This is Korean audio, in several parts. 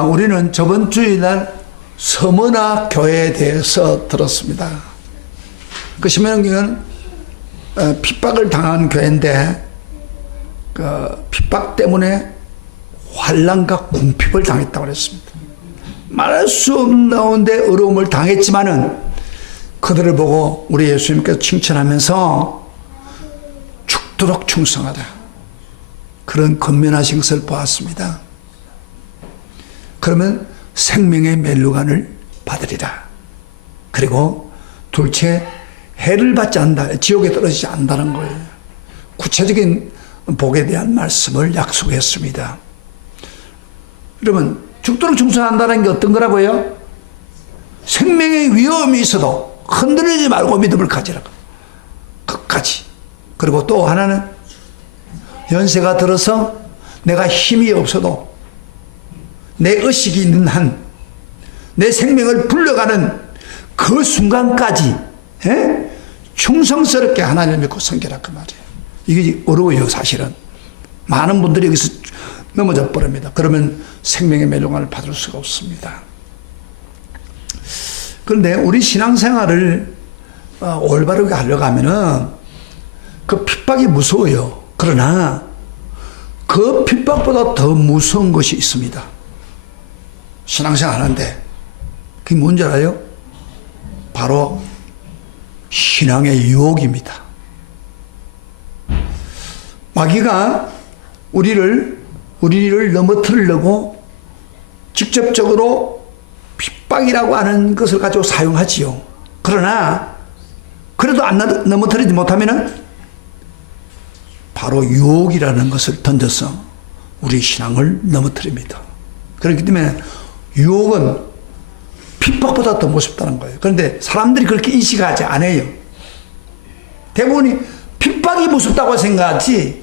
우리는 저번 주일날 서머나 교회에 대해서 들었습니다. 그 신명기는 핍박을 당한 교회인데 그 핍박 때문에 환난과 궁핍을 당했다고 그랬습니다. 말할 수 없는 가운데 어려움을 당했지만은 그들을 보고 우리 예수님께서 칭찬하면서 죽도록 충성하다, 그런 권면하신 것을 보았습니다. 그러면 생명의 멸류관을 받으리라. 그리고 둘째, 해를 받지 않는다, 지옥에 떨어지지 않는다는 거예요. 구체적인 복에 대한 말씀을 약속했습니다. 여러분, 죽도록 충성한다는 게 어떤 거라고요? 생명의 위험이 있어도 흔들리지 말고 믿음을 가지라고, 끝까지. 그리고 또 하나는 연세가 들어서 내가 힘이 없어도 내 의식이 있는 한, 내 생명을 불려가는 그 순간까지 충성스럽게 하나님을 믿고 섬기라, 그 말이에요. 이게 어려워요, 사실은. 많은 분들이 여기서 넘어져 버립니다. 그러면 생명의 멸류관을 받을 수가 없습니다. 그런데 우리 신앙생활을 올바르게 하려고 하면은 그 핍박이 무서워요. 그러나 그 핍박보다 더 무서운 것이 있습니다. 신앙생활 하는데 그게 뭔지 알아요? 바로 신앙의 유혹입니다. 마귀가 우리를 넘어뜨리려고 직접적으로 핍박이라고 하는 것을 가지고 사용하지요. 그러나 그래도 안 넘어뜨리지 못하면은 바로 유혹이라는 것을 던져서 우리 신앙을 넘어뜨립니다. 그렇기 때문에 유혹은 핍박보다 더 무섭다는 거예요. 그런데 사람들이 그렇게 인식하지 않아요. 대부분이 핍박이 무섭다고 생각하지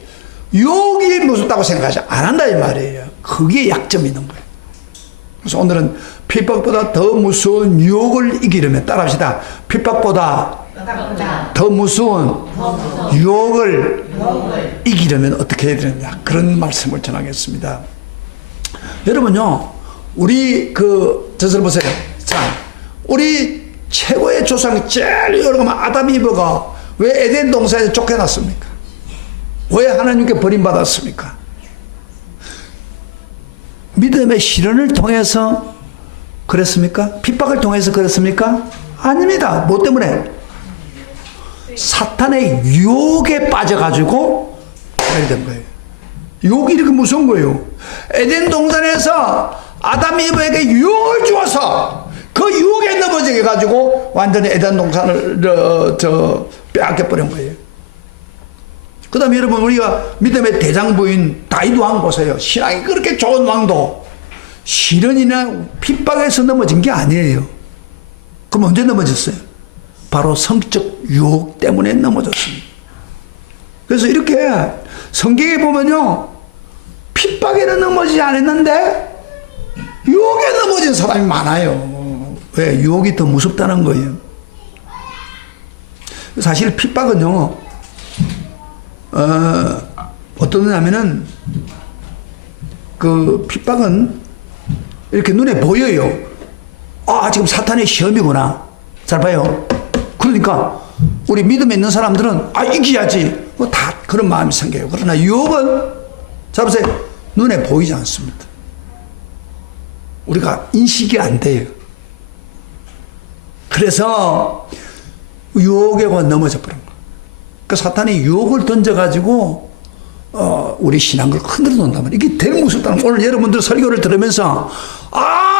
유혹이 무섭다고 생각하지 안 한다 이 말이에요. 그게 약점이 있는 거예요. 그래서 오늘은 핍박보다 더 무서운 유혹을 이기려면, 따라합시다. 핍박보다 더 무서운 유혹을 이기려면 어떻게 해야 되느냐, 그런 말씀을 전하겠습니다. 여러분요, 우리 저를 보세요. 자, 우리 최고의 조상이 제일 여러분 아담 이브가 왜 에덴 동산에서 쫓겨났습니까? 왜 하나님께 버림받았습니까? 믿음의 시련을 통해서 그랬습니까? 핍박을 통해서 그랬습니까? 아닙니다. 뭐 때문에? 사탄의 유혹에 빠져가지고 그렇게 된 거예요. 유혹이 이렇게 무서운 거예요. 에덴 동산에서 아담 이브에게 유혹을 주어서 그 유혹에 넘어지게 가지고 완전히 에덴 동산을 빼앗겨버린 거예요. 그 다음에 여러분, 우리가 믿음의 대장부인 다윗 왕 보세요. 신앙이 그렇게 좋은 왕도 시련이나 핍박에서 넘어진 게 아니에요. 그럼 언제 넘어졌어요? 바로 성적 유혹 때문에 넘어졌습니다. 그래서 이렇게 성경에 보면요, 핍박에는 넘어지지 않았는데 유혹에 넘어진 사람이 많아요. 왜? 유혹이 더 무섭다는 거예요. 사실 핍박은요, 어떠냐면은 그 핍박은 이렇게 눈에 보여요. 아, 지금 사탄의 시험이구나. 잘 봐요. 그러니까 우리 믿음에 있는 사람들은 이겨야지, 다 그런 마음이 생겨요. 그러나 유혹은, 잘 보세요, 눈에 보이지 않습니다. 우리가 인식이 안 돼요. 그래서 유혹에 넘어져 버린 거예요. 그 사탄이 유혹을 던져가지고 우리 신앙을 흔들어 놓는다면 이게 되게 무섭다는 거예요. 오늘 여러분들 설교를 들으면서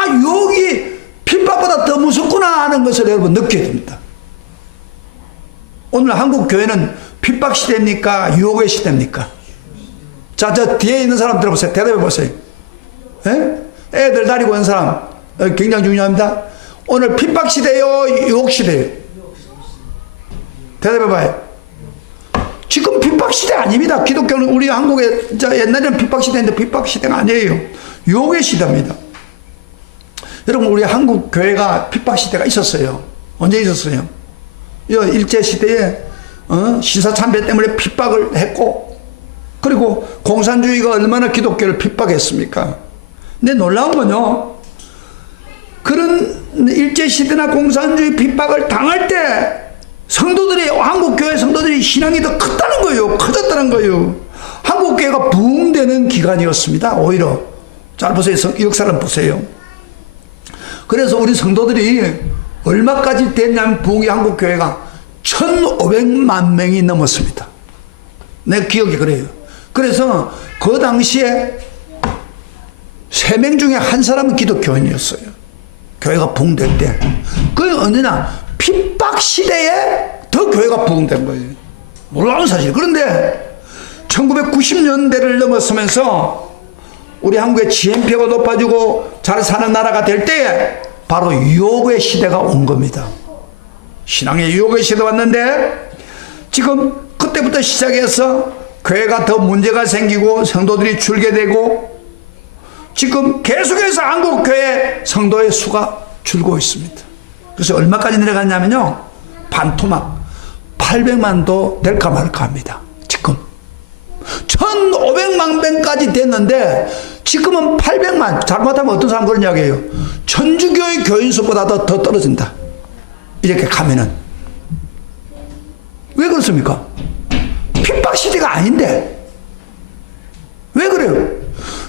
유혹이 핍박보다 더 무섭구나 하는 것을 여러분 느껴야 됩니다. 오늘 한국 교회는 핍박 시대입니까? 유혹의 시대입니까? 자, 저 뒤에 있는 사람 들어보세요. 대답해 보세요. 애들 다니고 있는 사람 굉장히 중요합니다. 오늘 핍박 시대요, 유혹 시대요? 대답해 봐요. 지금 핍박 시대 아닙니다. 기독교는, 우리 한국에 옛날에는 핍박 시대인데 핍박 시대가 아니에요. 유혹의 시대입니다. 여러분, 우리 한국 교회가 핍박 시대가 있었어요. 언제 있었어요? 일제 시대에 신사참배 때문에 핍박을 했고, 그리고 공산주의가 얼마나 기독교를 핍박했습니까? 근데 놀라운 건요, 그런 일제시대나 공산주의 핍박을 당할 때 성도들이, 한국교회 성도들이 신앙이 더 컸다는 거예요. 커졌다는 거예요. 한국교회가 부흥되는 기간이었습니다. 오히려. 잘 보세요. 역사를 보세요. 그래서 우리 성도들이 얼마까지 됐냐면 부흥이 한국교회가 1,500만 명이 넘었습니다. 내 기억이 그래요. 그래서 그 당시에 3명 중에 한 사람은 기독교인이었어요. 교회가 부흥될 때. 그게 언제나 핍박 시대에 더 교회가 부흥된 거예요. 놀라운 사실. 그런데 1990년대를 넘어서면서 우리 한국의 GNP가 높아지고 잘 사는 나라가 될 때에 바로 유혹의 시대가 온 겁니다. 신앙의 유혹의 시대가 왔는데 지금 그때부터 시작해서 교회가 더 문제가 생기고 성도들이 줄게 되고 지금 계속해서 한국교회 성도의 수가 줄고 있습니다. 그래서 얼마까지 내려갔냐면요, 반토막 800만도 될까 말까 합니다. 지금 1,500만 명까지 됐는데 지금은 800만, 잘못하면 어떤 사람 그런 이야기예요. 천주교의 교인 수보다 더 떨어진다, 이렇게 가면은. 왜 그렇습니까? 핍박 시대가 아닌데 왜 그래요?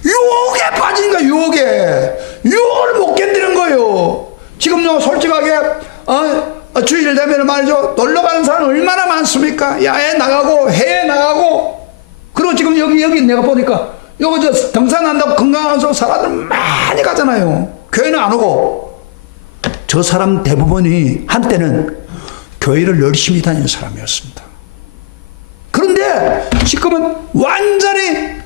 유혹에 빠지니까. 유혹을 못 견디는 거예요. 지금요, 솔직하게 주일 되면 말이죠, 놀러 가는 사람 얼마나 많습니까? 야외 나가고 해외 나가고. 그리고 지금 여기 내가 보니까 여기 저 등산한다고 건강한 사람들 많이 가잖아요. 교회는 안 오고. 저 사람 대부분이 한때는 교회를 열심히 다니는 사람이었습니다. 그런데 지금은 완전히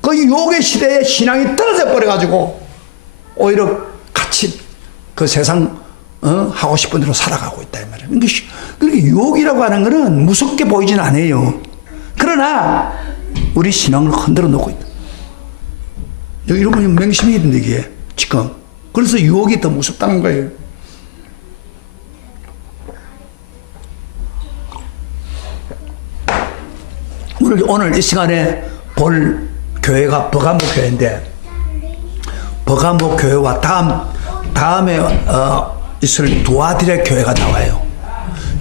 그 유혹의 시대에 신앙이 떨어져 버려가지고 오히려 같이 그 세상 하고 싶은 대로 살아가고 있다, 이 말이에요. 그러니까 유혹이라고 하는 것은 무섭게 보이진 않아요. 그러나 우리 신앙을 흔들어 놓고 있다. 여기 이런 분이 맹심이 있는데 이게 지금. 그래서 유혹이 더 무섭다는 거예요. 오늘 이 시간에 볼 교회가 버가모 교회인데, 버가모 교회와 다음에 있을 두아딜의 교회가 나와요.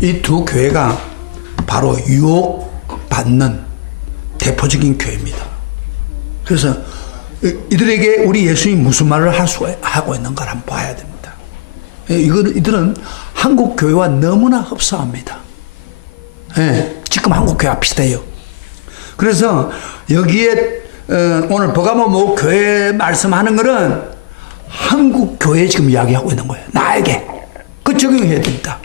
이 두 교회가 바로 유혹받는 대표적인 교회입니다. 그래서 이들에게 우리 예수님이 무슨 말을 하고 있는가를 한번 봐야 됩니다. 이들은 한국 교회와 너무나 흡사합니다. 네, 지금 한국 교회와 비슷해요. 그래서 여기에 오늘 버가모 교회 말씀하는 것은 한국 교회에 지금 이야기하고 있는 거예요. 나에게 그 적용해야 됩니다.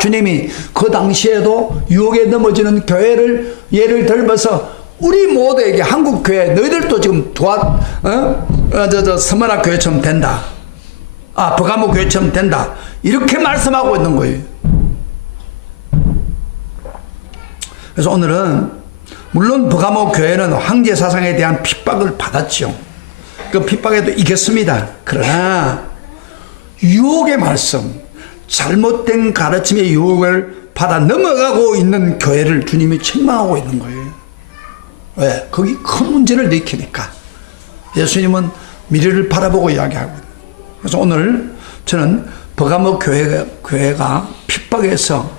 주님이 그 당시에도 유혹에 넘어지는 교회를 예를 들면서 우리 모두에게 한국 교회, 너희들도 지금 서머나 교회처럼 된다. 버가모 교회처럼 된다. 이렇게 말씀하고 있는 거예요. 그래서 오늘은 물론 버가모 교회는 황제 사상에 대한 핍박을 받았죠. 그 핍박에도 이겼습니다. 그러나 유혹의 말씀, 잘못된 가르침의 유혹을 받아 넘어가고 있는 교회를 주님이 책망하고 있는 거예요. 왜? 거기 큰 문제를 일으키니까. 예수님은 미래를 바라보고 이야기하고 있는 거예요. 그래서 오늘 저는 버가모 교회가 핍박에서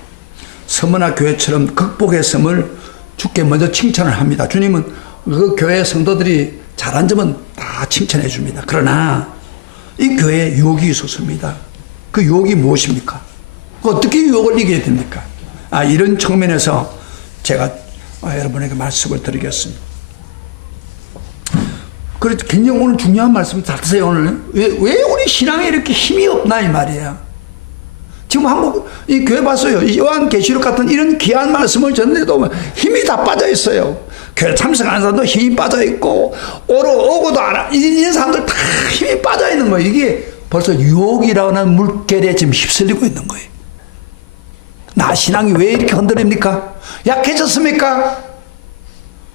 서머나 교회처럼 극복했음을 주께 먼저 칭찬을 합니다. 주님은 그 교회 성도들이 잘한 점은 다 칭찬해 줍니다. 그러나 이 교회에 유혹이 있었습니다. 그 유혹이 무엇입니까? 어떻게 유혹을 이겨야 됩니까? 이런 측면에서 제가 여러분에게 말씀을 드리겠습니다. 그래서 굉장히 오늘 중요한 말씀 잘 드세요. 오늘 왜 우리 신앙에 이렇게 힘이 없나 이 말이에요. 지금 한국 이 교회 봤어요. 요한계시록 같은 이런 귀한 말씀을 전해도 힘이 다 빠져 있어요. 교회 참석하는 사람도 힘이 빠져 있고 오고도 안 이런 사람들 다 힘이 빠져 있는 거예요. 이게 벌써 유혹이라는 물결에 지금 휩쓸리고 있는 거예요. 나 신앙이 왜 이렇게 흔들립니까? 약해졌습니까?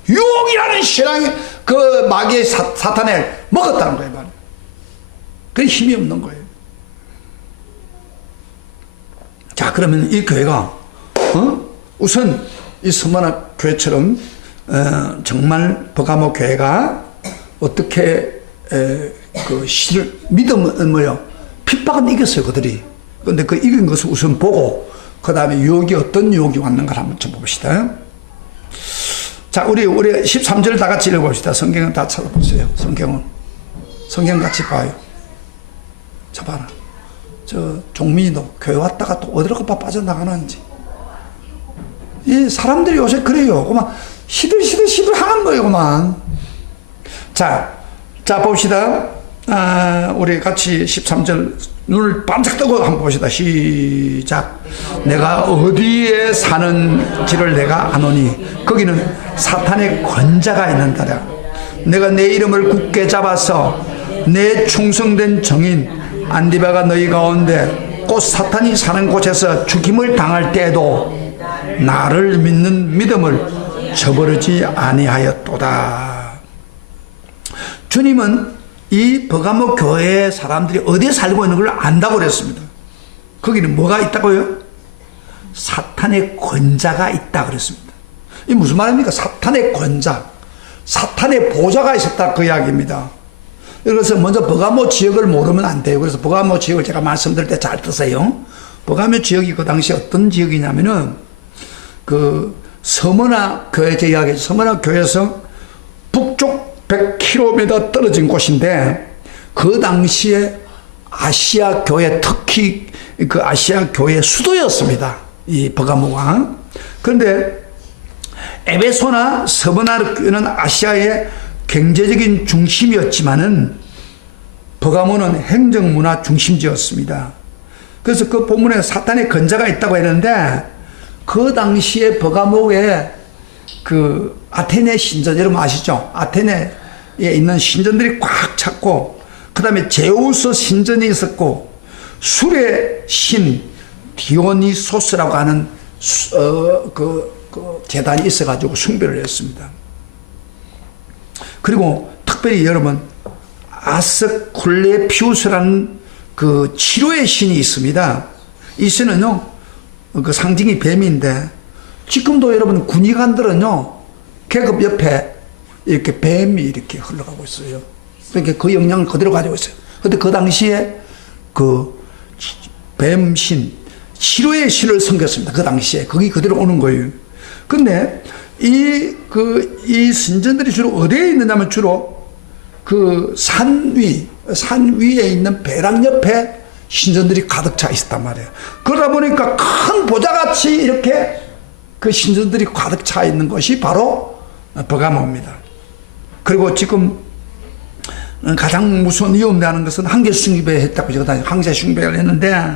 유혹이라는 신앙이 그 마귀의 사탄을 먹었다는 거예요. 그 힘이 없는 거예요. 자, 그러면 이 교회가 우선 이 서머나 교회처럼 정말 버가모 교회가 어떻게 그 신을 믿음은 뭐요? 핍박은 이겼어요 그들이. 그런데 그 이긴 것을 우선 보고 그 다음에 유혹이 어떤 유혹이 왔는가 한번 좀 봅시다. 자, 우리 13절 다 같이 읽어봅시다. 성경은 다 찾아보세요. 성경 같이 봐요. 자, 봐라. 저 종민이도 교회 왔다가 또 어디로 빠져나가는지. 이 사람들이 요새 그래요. 그만 시들 하는 거예요, 그만. 자, 봅시다. 우리 같이 13절 눈을 반짝 뜨고 한번 봅시다. 시작. 내가 어디에 사는지를 내가 아노니 거기는 사탄의 권자가 있는다라. 내가 내 이름을 굳게 잡아서 내 충성된 정인 안디바가 너희 가운데 곧 사탄이 사는 곳에서 죽임을 당할 때에도 나를 믿는 믿음을 저버리지 아니하였도다. 주님은 이 버가모 교회 사람들이 어디에 살고 있는 걸 안다고 그랬습니다. 거기는 뭐가 있다고요? 사탄의 권자가 있다 그랬습니다. 이 무슨 말입니까? 사탄의 권자, 사탄의 보좌가 있었다 그 이야기입니다. 그래서 먼저 버가모 지역을 모르면 안 돼요. 그래서 버가모 지역을 제가 말씀드릴 때 잘 드세요. 버가모 지역이 그 당시 어떤 지역이냐면은 그 서머나 교회 제 이야기, 서머나 교회에서 북쪽 100km 떨어진 곳인데 그 당시에 아시아 교회, 특히 그 아시아 교회 수도였습니다. 이 버가모가. 그런데 에베소나 서머나는 아시아의 경제적인 중심이었지만은 버가모는 행정문화 중심지였습니다. 그래서 그 본문에 사탄의 권자가 있다고 했는데 그 당시에 버가모에 그 아테네 신전, 여러분 아시죠? 아테네에 있는 신전들이 꽉 찼고, 그 다음에 제우스 신전이 있었고, 술의 신 디오니소스라고 하는 그 재단이 있어가지고 숭배를 했습니다. 그리고 특별히 여러분 아스쿨레피우스라는 그 치료의 신이 있습니다. 이 신은요, 그 상징이 뱀인데 지금도 여러분 군의관들은요 계급 옆에 이렇게 뱀이 이렇게 흘러가고 있어요. 그러니까 그 영향을 그대로 가지고 있어요. 근데 그 당시에 그 뱀신, 치료의 신을 섬겼습니다. 그 당시에 거기 그대로 오는 거예요. 근데 이 신전들이 주로 어디에 있느냐면 주로 그 산 위에 있는 배랑 옆에 신전들이 가득 차 있었단 말이에요. 그러다 보니까 큰 보좌같이 이렇게 그 신전들이 가득 차 있는 것이 바로 버가모입니다. 그리고 지금 가장 무서운 위험하는 것은 황제 숭배 했다고 제가 황제 숭배를 했는데,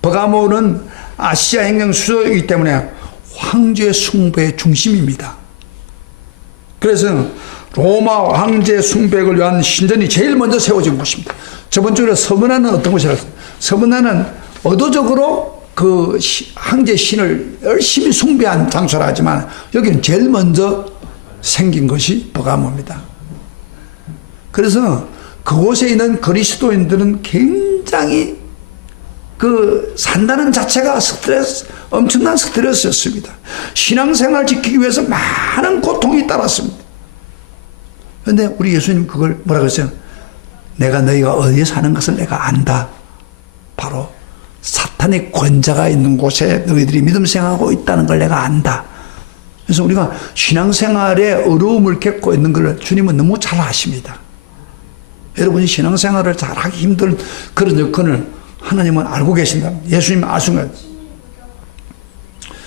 버가모는 아시아 행정 수도이기 때문에 황제 숭배의 중심입니다. 그래서 로마 황제 숭배를 위한 신전이 제일 먼저 세워진 곳입니다. 저번 주에 서문화는 어떤 곳이라고 했어요? 서문화는 의도적으로 그 황제 신을 열심히 숭배한 장소라 하지만 여기는 제일 먼저 생긴 것이 버가모입니다. 그래서 그곳에 있는 그리스도인들은 굉장히 그 산다는 자체가 엄청난 스트레스였습니다. 신앙생활 지키기 위해서 많은 고통이 따랐습니다. 그런데 우리 예수님 그걸 뭐라고 했어요? 내가 너희가 어디에 사는 것을 내가 안다. 바로 사탄의 권자가 있는 곳에 너희들이 믿음 생활하고 있다는 걸 내가 안다. 그래서 우리가 신앙생활에 어려움을 겪고 있는 걸 주님은 너무 잘 아십니다. 여러분이 신앙생활을 잘하기 힘든 그런 여건을 하나님은 알고 계신다. 예수님은 아시는 거예요.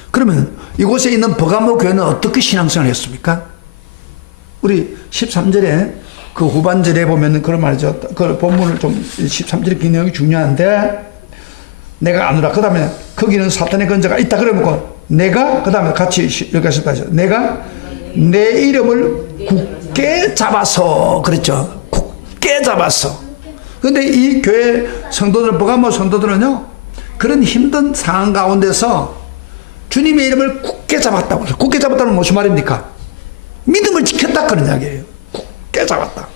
그러면 이곳에 있는 버가모 교회는 어떻게 신앙생활을 했습니까? 우리 13절에 그 후반절에 보면 그런 말이죠. 그 본문을 좀 13절의 기능이 중요한데, 내가 아노라. 그 다음에 거기는 사탄의 권자가 있다. 그러면 내가, 그 다음에 같이 읽겠습니다. 내가 내 이름을 굳게 잡아서, 그랬죠. 굳게 잡았어. 근데 이 교회 성도들, 버가모 성도들은요, 그런 힘든 상황 가운데서 주님의 이름을 굳게 잡았다고. 굳게 잡았다는 무슨 말입니까? 믿음을 지켰다 그런 이야기예요. 굳게 잡았다.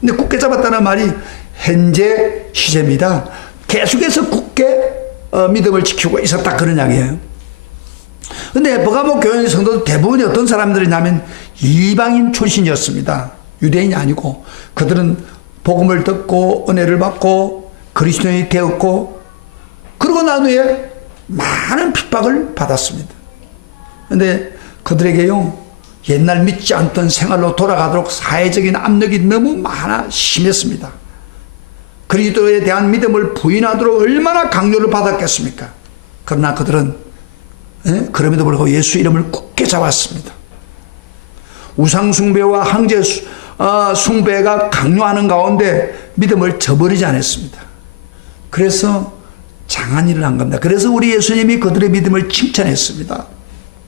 근데 굳게 잡았다는 말이 현재 시제입니다. 계속해서 굳게 믿음을 지키고 있었다 그런 이야기예요. 근데 버가모 교회 성도들 대부분이 어떤 사람들이냐면 이방인 출신이었습니다. 유대인이 아니고 그들은 복음을 듣고 은혜를 받고 그리스도인이 되었고 그러고 난 후에 많은 핍박을 받았습니다. 그런데 그들에게요 옛날 믿지 않던 생활로 돌아가도록 사회적인 압력이 너무 많아 심했습니다. 그리스도에 대한 믿음을 부인하도록 얼마나 강요를 받았겠습니까? 그러나 그들은 그럼에도 불구하고 예수 이름을 굳게 잡았습니다. 우상숭배와 황제 숭배가 강요하는 가운데 믿음을 저버리지 않았습니다. 그래서 장한 일을 한 겁니다. 그래서 우리 예수님이 그들의 믿음을 칭찬했습니다.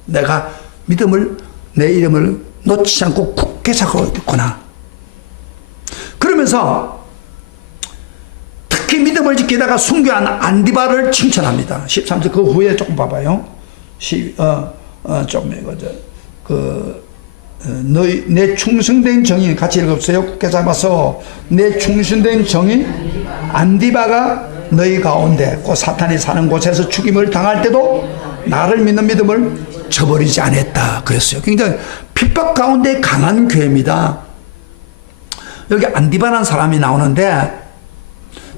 내가 믿음을 내 이름을 놓치지 않고 굳게 잡고 있구나. 그러면서 특히 믿음을 지키다가 순교한 안디바를 칭찬합니다. 13절 그 후에 조금 봐봐요. 너희 내 충성된 정인 같이 읽어보세요. 굳게 잡아서 내 충성된 정인 안디바가 너희 가운데 그 사탄이 사는 곳에서 죽임을 당할 때도 나를 믿는 믿음을 저버리지 않았다 그랬어요. 굉장히 핍박 가운데 강한 교회입니다. 여기 안디바라는 사람이 나오는데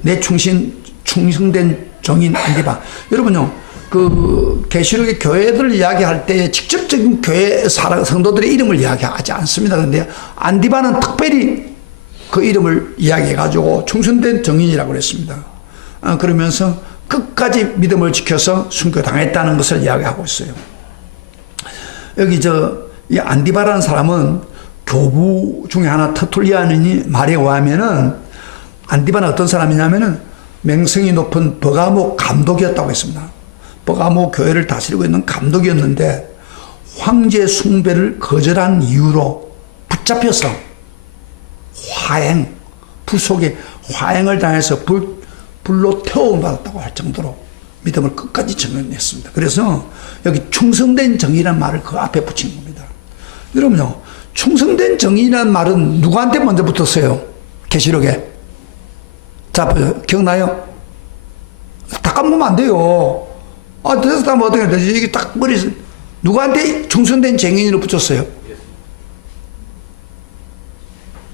내 충성된 정인 안디바. 여러분요, 그 계시록의 교회들을 이야기할 때 직접적인 교회 성도들의 이름을 이야기하지 않습니다. 그런데 안디바는 특별히 그 이름을 이야기해가지고 충성된 정인이라고 그랬습니다. 그러면서 끝까지 믿음을 지켜서 순교당했다는 것을 이야기하고 있어요. 여기 이 안디바라는 사람은 교부 중에 하나 터툴리아니 말에 의하면은 안디바는 어떤 사람이냐면은 명성이 높은 버가모 감독이었다고 했습니다. 버가모 교회를 다스리고 있는 감독이었는데 황제 숭배를 거절한 이유로 붙잡혀서 불 속에 화행을 당해서 불로 태워받았다고 할 정도로 믿음을 끝까지 정했습니다. 그래서 여기 충성된 정의라는 말을 그 앞에 붙인 겁니다. 여러분요, 충성된 정의라는 말은 누구한테 먼저 붙었어요? 계시록에. 자, 기억나요? 다 까먹으면 안 돼요. 그래서 다 어떻게 되지? 이게 딱 누구한테 충성된 정인으로 붙였어요?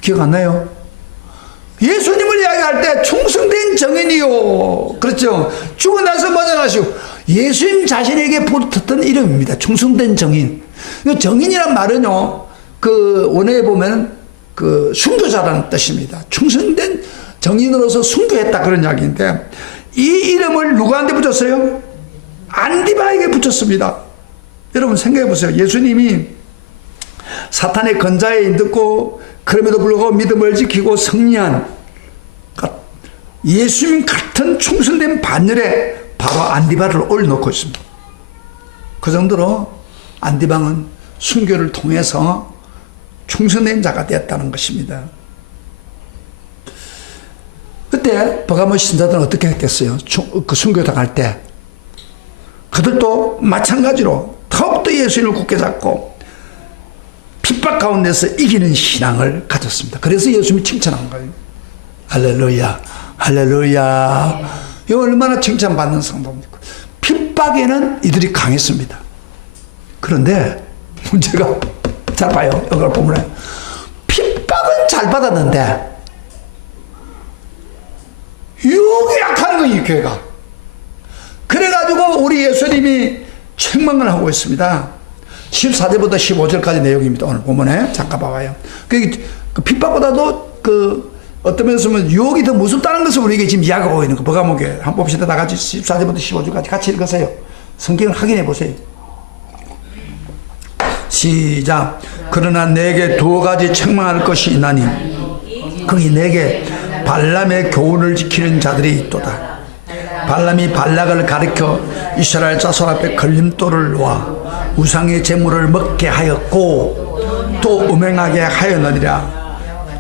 기억 안 나요? 예수님을 이야기할 때 충성된 정인이요. 그렇죠? 죽고 나서 맞아가시고 예수님 자신에게 붙었던 이름입니다. 충성된 정인. 정인이란 말은요, 그 원어에 보면 그 순교자라는 뜻입니다. 충성된 정인으로서 순교했다 그런 이야기인데 이 이름을 누구한테 붙였어요? 안디바에게 붙였습니다. 여러분 생각해 보세요. 예수님이 사탄의 건자에 인듣고 그럼에도 불구하고 믿음을 지키고 승리한 예수님 같은 충성된 반열에 바로 안디바를 올려놓고 있습니다. 그 정도로 안디바는 순교를 통해서 충성된 자가 되었다는 것입니다. 그때 버가모 신자들은 어떻게 했겠어요? 그 순교당할 때 그들도 마찬가지로 더욱더 예수님을 굳게 잡고 핍박 가운데서 이기는 신앙을 가졌습니다. 그래서 예수님이 칭찬한 거예요. 할렐루야, 할렐루야. 이 얼마나 칭찬받는 성도입니까? 핍박에는 이들이 강했습니다. 그런데 문제가, 잘 봐요. 이걸 보면 핍박은 잘 받았는데 유혹이 약한 거예요, 이 교회가. 그래가지고 우리 예수님이 책망을 하고 있습니다. 14절부터 15절까지 내용입니다. 오늘 본문에 잠깐 봐봐요. 그 핍박보다도 어떤 면에서 보면 유혹이 더 무섭다는 것을 우리에게 지금 이야기하고 있는 거. 버가모교회 한번 봅시다. 다 같이 14절부터 15절까지 같이 읽으세요. 성경을 확인해 보세요. 시작. 그러나 내게 두 가지 책망할 것이 있나니 거기 내게 발람의 교훈을 지키는 자들이 있도다. 발람이 발락을 가리켜 이스라엘 자손 앞에 걸림돌을 놓아 우상의 제물을 먹게 하였고 또 음행하게 하였느니라.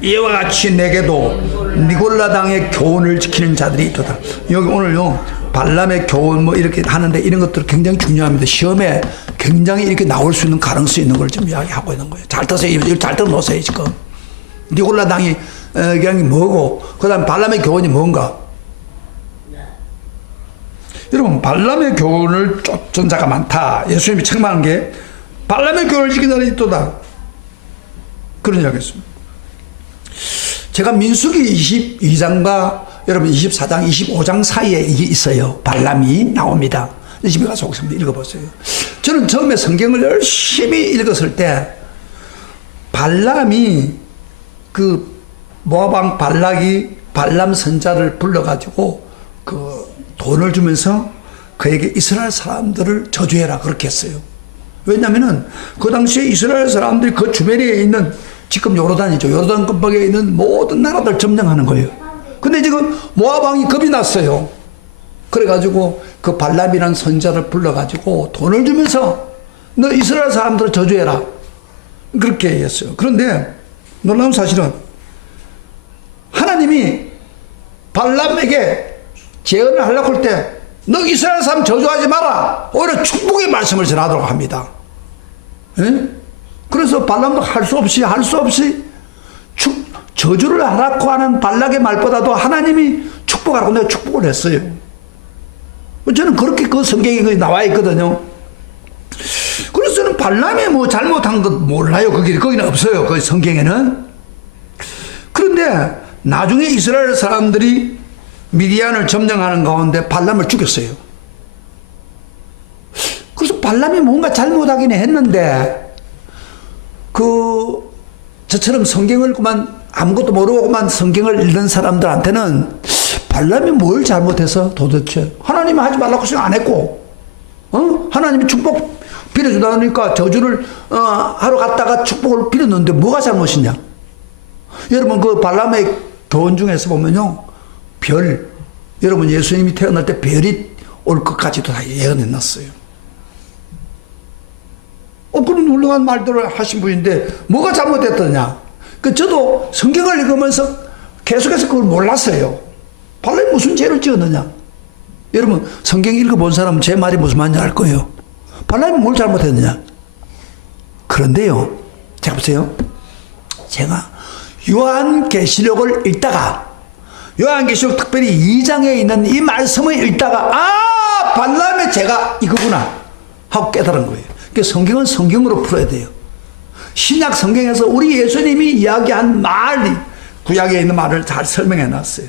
이와 같이 내게도 니골라 당의 교훈을 지키는 자들이 있도다. 여기 오늘요 발람의 교훈 뭐 이렇게 하는데 이런 것들 굉장히 중요합니다. 시험에 굉장히 이렇게 나올 수 있는 가능성이 있는 걸 지금 이야기하고 있는 거예요. 잘 떠세요. 이거 잘 떠 놓으세요 지금. 니골라 당이 그냥 뭐고 그 다음 발람의 교훈이 뭔가. 여러분 발람의 교훈을 쫓은 자가 많다. 예수님이 책망한 게 발람의 교훈을 지킨 자들이 있도다. 그런 이야기였습니다. 제가 민수기 22장과 여러분 24장, 25장 사이에 이게 있어요. 발람이 나옵니다. 집에 가서 혹시 한번 읽어보세요. 저는 처음에 성경을 열심히 읽었을 때 발람이 그 모압왕 발락이 발람 선자를 불러가지고 그 돈을 주면서 그에게 이스라엘 사람들을 저주해라 그렇게 했어요. 왜냐면은 그 당시에 이스라엘 사람들이 그 주변에 있는 지금 요르단이죠. 요르단 근방에 있는 모든 나라들 점령하는 거예요. 근데 지금 모압 왕이 겁이 났어요. 그래가지고 그 발람이라는 선자를 불러가지고 돈을 주면서 너 이스라엘 사람들을 저주해라 그렇게 했어요. 그런데 놀라운 사실은 하나님이 발람에게 제언을 하려고 할 때 너 이스라엘 사람 저주하지 마라. 오히려 축복의 말씀을 전하도록 합니다. 예? 그래서 발람도 할 수 없이 저주를 하라고 하는 발락의 말보다도 하나님이 축복하라고 내가 축복을 했어요. 저는 그렇게 그 성경에 나와 있거든요. 그래서 저는 발람이 뭐 잘못한 것 몰라요. 거기는 없어요. 그 성경에는. 그런데 나중에 이스라엘 사람들이 미디안을 점령하는 가운데 발람을 죽였어요. 그래서 발람이 뭔가 잘못하긴 했는데 저처럼 성경을 그만 아무것도 모르고만 성경을 읽는 사람들한테는 발람이 뭘 잘못해서 도대체 하나님이 하지 말라고 생각 안 했고 하나님이 축복 빌어주다니까 저주를 하러 갔다가 축복을 빌었는데 뭐가 잘못이냐. 여러분 그 발람의 교훈 중에서 보면요 여러분 예수님이 태어날 때 별이 올 것까지도 다 예언해 놨어요. 그런 훌륭한 말들을 하신 분인데 뭐가 잘못됐더냐. 저도 성경을 읽으면서 계속해서 그걸 몰랐어요. 발람이 무슨 죄를 지었느냐. 여러분 성경 읽어본 사람은 제 말이 무슨 말인지 알 거예요. 발람이 뭘 잘못했느냐. 그런데요 제가 보세요. 제가 요한계시록을 읽다가 요한계시록 특별히 2장에 있는 이 말씀을 읽다가 발람의 죄가 이거구나 하고 깨달은 거예요. 그러니까 성경은 성경으로 풀어야 돼요. 신약 성경에서 우리 예수님이 이야기한 말이 구약에 있는 말을 잘 설명해 놨어요.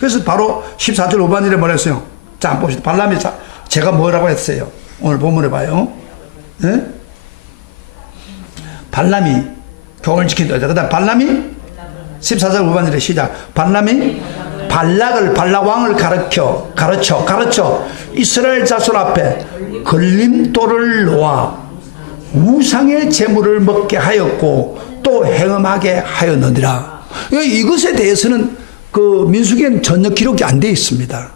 그래서 바로 14절 5반절에 뭐라 했어요? 자, 한번 봅시다. 발람이 제가 뭐라고 했어요? 오늘 본문에 봐요. 네? 발람이 교훈을 지킨다. 그 다음 발람이 14절 5반절에 시작. 발람이 발락왕을 가르쳐 이스라엘 자손 앞에 걸림돌을 놓아 우상의 재물을 먹게 하였고 또 행음하게 하였느니라. 이것에 대해서는 그 민수기에는 전혀 기록이 안 되어 있습니다.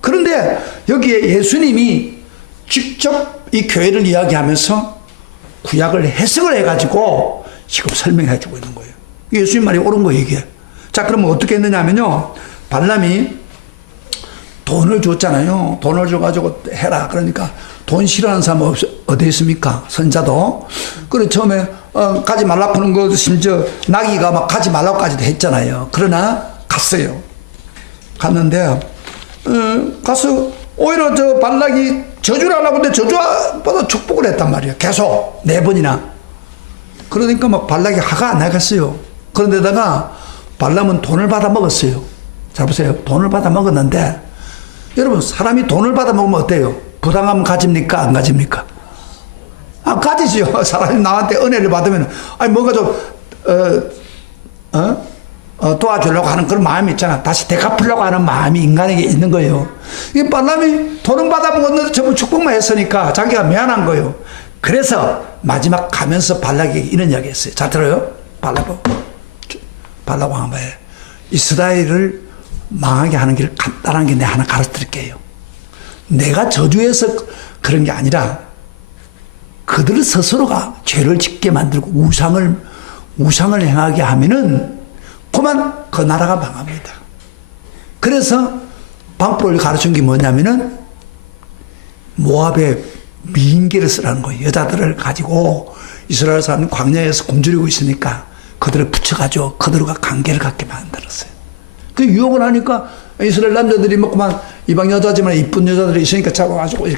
그런데 여기에 예수님이 직접 이 교회를 이야기하면서 구약을 해석을 해가지고 지금 설명해 주고 있는 거예요. 예수님 말이 옳은 거예요 이게. 자 그러면 어떻게 했느냐 하면요 발람이 돈을 줬잖아요. 돈을 줘가지고 해라. 그러니까 돈 싫어하는 사람 어디 있습니까? 선자도. 그래 처음에 가지 말라고 하는 거 심지어 나귀가 막 가지 말라고까지도 했잖아요. 그러나 갔어요. 갔는데 가서 오히려 저 발락이 저주를 하려고 했는데 저주보다 축복을 했단 말이에요. 계속 4번이나. 그러니까 막 발락이 화가 안 나겠어요. 그런데다가 발람은 돈을 받아 먹었어요. 자 보세요. 돈을 받아 먹었는데 여러분 사람이 돈을 받아 먹으면 어때요? 부당하면 가집니까? 안 가집니까? 가지죠. 사람이 나한테 은혜를 받으면 뭔가 좀 도와주려고 하는 그런 마음이 있잖아. 다시 되갚으려고 하는 마음이 인간에게 있는 거예요. 이 발람이 돈은 받아 먹었는데 전부 축복만 했으니까 자기가 미안한 거예요. 그래서 마지막 가면서 발락에게 이런 이야기 했어요. 자 들어요. 발락 왕바에 이스라엘을 망하게 하는 길 간단한 게 내가 하나 가르쳐 드릴게요. 내가 저주해서 그런 게 아니라 그들 스스로가 죄를 짓게 만들고 우상을 행하게 하면은 그만 그 나라가 망합니다. 그래서 방법을 가르친 게 뭐냐면은 모압의 미인계를 쓰라는 거예요. 여자들을 가지고 이스라엘 사람은 광야에서 굶주리고 있으니까 그들을 붙여가지고 그들과 관계를 갖게 만들었어요. 그 유혹을 하니까 이스라엘 남자들이 뭐 그만 이방 여자지만 이쁜 여자들이 있으니까 잡아가지고